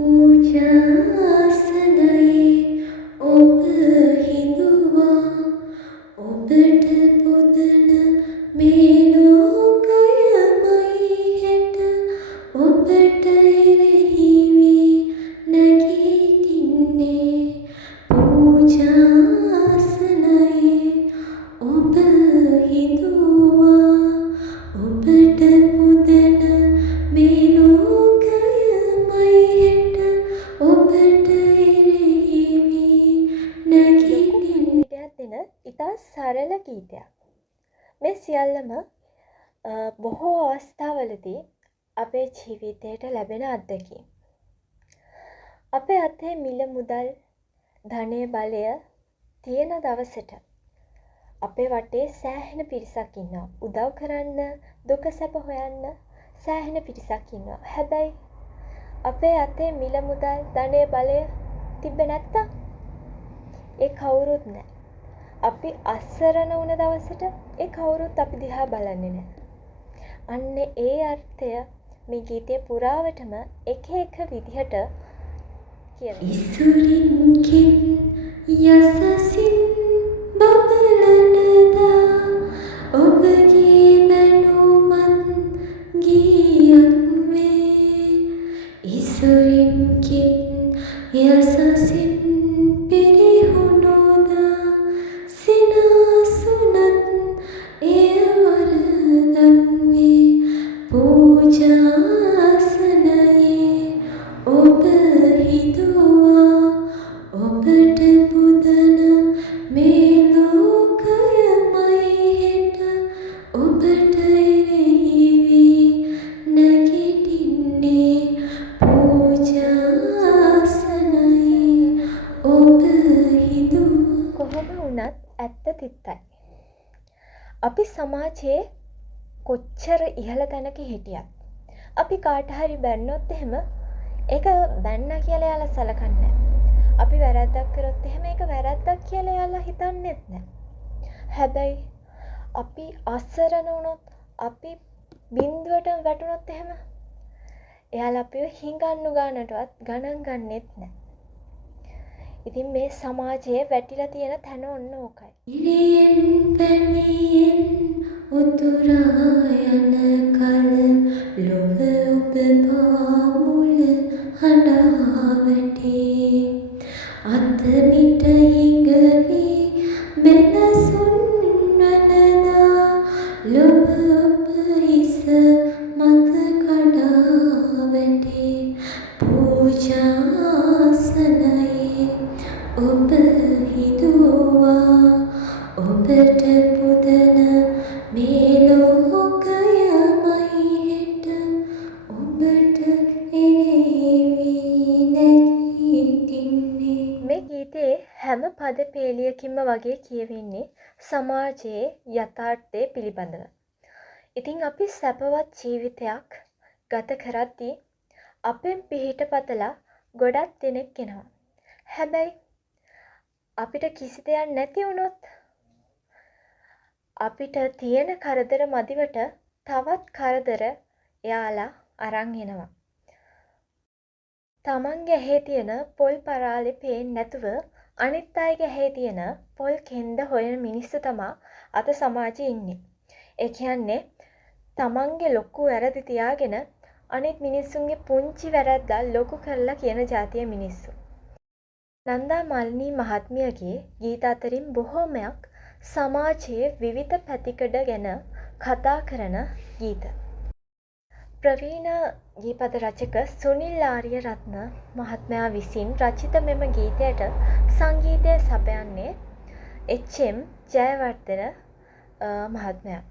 පූජාසනයේ ඔබ හිඳුවා ඔබට පුදන මේ ලෝකයමයි හෙට ඔබට එරෙහි වී නැගිටින්නේ පූජාසනයේ ඔබ හිඳුවා ඔබට පුදන මේ ලෝකයමයි හෙට ඔබට එරෙහි වී නැගිටින්නේ දෙන ඉතා සරල ගීතයක්. මේ සියල්ලම බොහෝ අවස්ථාවලදී අපේ ජීවිතයට ලැබෙන අත්දැකීම්. අපේ අතේ මිල මුදල් ධනය බලය තියෙන දවසට අපේ වටේ සෑහෙන පිරිසක් ඉන්නවා. උදව් කරන්න, දුක සැප හොයන්න සෑහෙන පිරිසක් ඉන්නවා. හැබැයි අපේ අතේ මිල මුදල් ධනය බලය තිබ්බ නැත්තම් ඒ කවුරුත් නැහැ. අපි අසරණ වුණ දවසට ඒ කවුරුත් අපි දිහා බලන්නේ නැහැ. අන්න ඒ අර්ථය මේ ගීතයේ පුරාවටම එක එක විදිහට කියනවා. ඉසුරින් කින් යසසින් බබලනදා ඔබගේ මැනුමත් ගීයක් වේ. ඉසුරින් කින් යසසින් පිරිහුණුදා සිනාසුනත් එය වරදක් වේ. පූජාසනයේ ඔබ හිඳුවා ඔබට පුදන මේ ලෝකයමයි හෙට ඔබට එරෙහි වී නැගිටින්නේ පූජාසනයේ ඔබ හිඳුවා. කොහොම වුණත් ඇත්ත තිත්තයි. අපි සමාජයේ කොච්චර ඉහළ තැනක හිටියත් අපි කාට හරි බැන්නොත් එහෙම ඒක බැන්න කියලා යාලා සලකන්නේ නැහැ. අපි වැරද්දක් කරොත් එහෙම ඒක වැරද්දක් කියලා යාලා හිතන්නේත් නැහැ. හැබැයි අපි අසරණ වුණොත් අපි බින්දුවට වැටුණොත් එහෙම එයාලා අපිව හිඟන්නු ගන්නටවත් ගණන් ගන්නෙත් නැහැ. ඉතින් මේ සමාජයේ වැටිලා තියෙන තැන ඔන්න ඕකයි. ඉරියෙන් පැණියෙන් උතුරා යන කල ලොව ඔබ පාමුල හඬා වැටේ. අතමිට හිඟවී මෙලසුන් වනදා ලොව ඔබ හිස මත කඩා වැටේ. පූජාසනයේ ඔබ හිඳුවා ඔබට පුදන මේ ලෝකයමයි හෙට ඔබට එරෙහි වී නැගිටින්නේ. මේ ගීතයේ හැම පද පේලියකින්ම වගේ කියවෙන්නේ සමාජයේ යථාර්ථය පිළිබඳව. ඉතින් අපි සැපවත් ජීවිතයක් ගත කරද්දී අපෙන් පිහිට පතලා ගොඩක් දෙනෙක් එනවා. හැබැයි අපිට කිසි දෙයක් නැති වුණොත් අපිට තියෙන කරදර මදිවට තවත් කරදර එයාලා අරන් එනවා. තමන්ගේ ඇහේ තියෙන පොල් පරාලේ පේන්නේ නැතුව අනිත් අයගේ ඇහේ තියෙන පොල් කෙන්ද හොයන මිනිස්සු තමා අද සමාජයේ ඉන්නේ. ඒ කියන්නේ තමන්ගේ ලොකු වැරදි තියාගෙන අනිත් මිනිස්සුන්ගේ පුංචි වැරද්දක් ලොකු කරලා කියන જાතිය මිනිස්සු. නන්දා මල්නී මහත්මියගේ ගීත අතරින් බොහෝමයක් සමාජයේ විවිධ පැතිකඩ ගැන කතා කරන ගීත. ප්‍රවීණ ගීපද රචක සුනිල් ආරියරත්න මහත්මයා විසින් රචිත මෙම ගීතයට සංගීතය සපයන්නේ එච්.එම්. ජයවර්ධන මහත්මයා.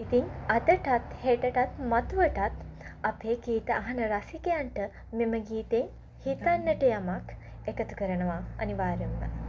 ඉතින් අදටත් හෙටටත් මතුවටත් අපේ ගීත අහන රසිකයන්ට මෙම ගීතෙන් හිතන්නට යමක් එකතු කරනවා අනිවාර්යෙන්ම.